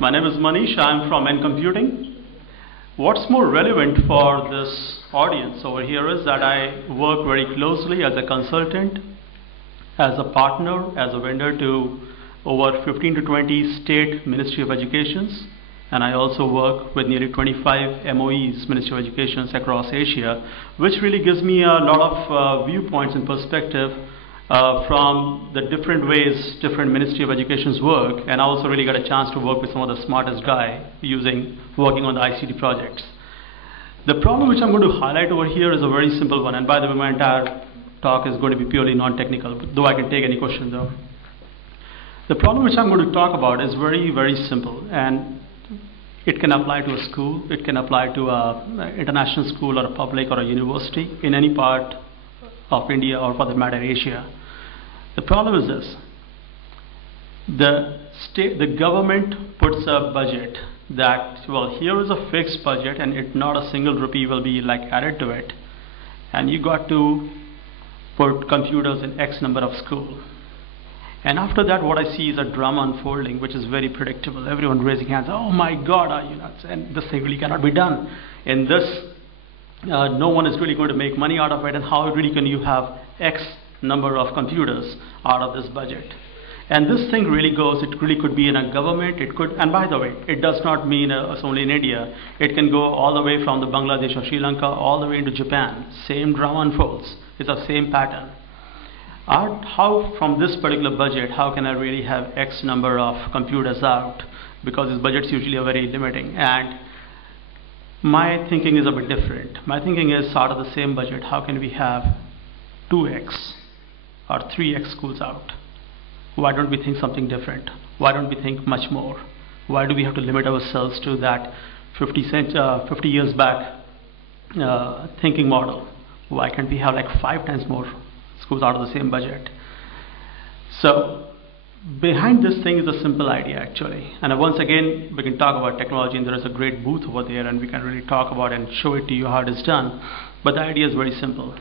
My name is Manish. I'm from N Computing. What's more relevant for this audience over here is that I work very closely as a consultant, as a partner, as a vendor to over 15 to 20 state Ministry of Educations, and I also work with nearly 25 MOEs, Ministry of Educations across Asia, which really gives me a lot of viewpoints and perspective from the different ways different Ministry of Educations work, and I also really got a chance to work with some of the smartest guy working on the ICT projects. The problem which I'm going to highlight over here is a very simple one, and by the way, my entire talk is going to be purely non-technical, though I can take any question though. The problem which I'm going to talk about is very, very simple, and it can apply to a school, it can apply to an international school or a public or a university in any part of India or for that matter Asia. The problem is this: the government puts a budget that, well, here is a fixed budget and not a single rupee will be added to it, and you got to put computers in X number of schools. And after that, what I see is a drama unfolding, which is very predictable. Everyone raising hands, oh my God, are you nuts? And this thing really cannot be done. In this, no one is really going to make money out of it, and how really can you have X number of computers out of this budget? And this thing really goes, it really could be in a government, it could, and by the way, it does not mean it's only in India. It can go all the way from the Bangladesh or Sri Lanka all the way into Japan. Same drama unfolds. It's the same pattern. How from this particular budget, how can I really have X number of computers out? Because these budgets usually are very limiting. And my thinking is a bit different. My thinking is, out of the same budget, how can we have 2x or 3x schools out? Why don't we think something different? Why don't we think much more? Why do we have to limit ourselves to that 50 years back thinking model? Why can't we have 5 times more schools out of the same budget? So behind this thing is a simple idea actually, and once again we can talk about technology, and there is a great booth over there and we can really talk about and show it to you how it is done. But the idea is very simple.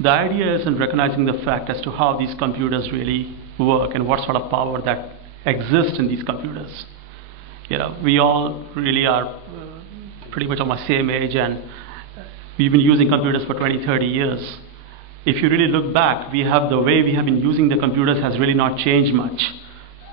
The idea is in recognizing the fact as to how these computers really work and what sort of power that exists in these computers. We all really are pretty much on my same age, and we've been using computers for 20-30 years. If you really look back, the way we have been using the computers has really not changed much.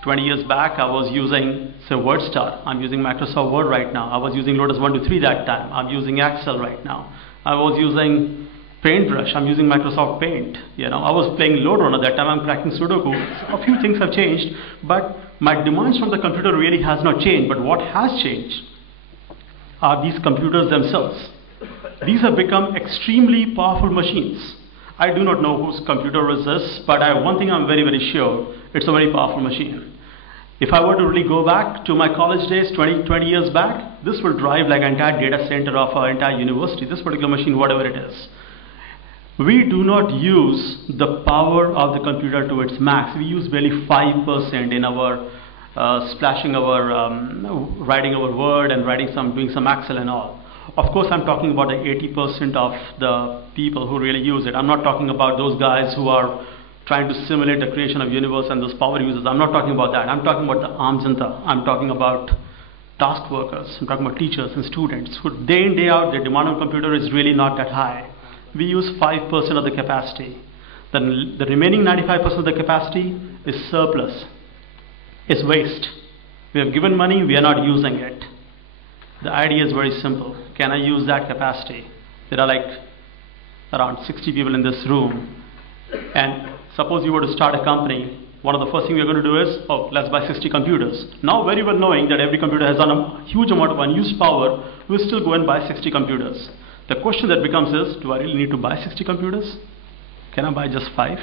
20 years back, I was using, say, WordStar. I'm using Microsoft Word right now. I was using Lotus 123 that time. I'm using Excel right now. I was using Paintbrush. I'm using Microsoft Paint. I was playing Loadrunner that time. I'm cracking Sudoku. A few things have changed, but my demands from the computer really has not changed. But what has changed are these computers themselves. These have become extremely powerful machines. I do not know whose computer is this, but one thing I'm very, very sure, it's a very powerful machine. If I were to really go back to my college days, 20 years back, this will drive an entire data center of our entire university, this particular machine, whatever it is. We do not use the power of the computer to its max. We use barely 5% in our writing our Word and doing some Excel and all. Of course, I'm talking about the 80% of the people who really use it. I'm not talking about those guys who are trying to simulate the creation of universe and those power users. I'm not talking about that. I'm talking about the aam janta. I'm talking about task workers. I'm talking about teachers and students who day in, day out, their demand on computer is really not that high. We use 5% of the capacity. Then the remaining 95% of the capacity is surplus. It's waste. We have given money, we are not using it. The idea is very simple. Can I use that capacity? There are around 60 people in this room, and suppose you were to start a company, one of the first things we're going to do is, let's buy 60 computers. Now, very well knowing that every computer has a huge amount of unused power, we'll still go and buy 60 computers. The question that becomes is, do I really need to buy 60 computers? Can I buy just 5?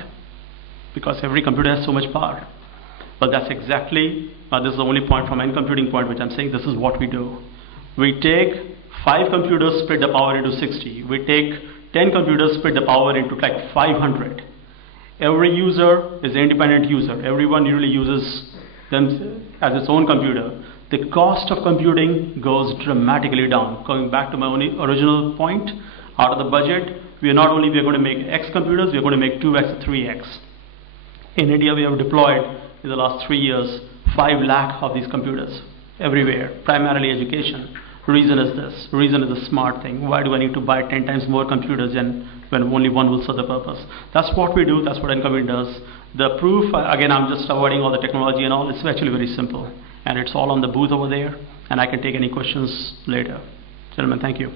Because every computer has so much power. But that's exactly, this is the only point from N computing point which I'm saying, this is what we do. We take 5 computers, split the power into 60. We take 10 computers, split the power into 500. Every user is an independent user. Everyone usually uses them as its own computer. The cost of computing goes dramatically down. Going back to my original point, out of the budget, we are going to make X computers, we are going to make 2X, 3X. In India, we have deployed in the last 3 years 5 lakh of these computers. everywhere, primarily education. Reason is this. Reason is a smart thing. Why do I need to buy 10 times more computers when only one will serve the purpose? That's what we do. That's what Incoming does. The proof, again, I'm just avoiding all the technology and all. It's actually very simple. And it's all on the booth over there. And I can take any questions later. Gentlemen, thank you.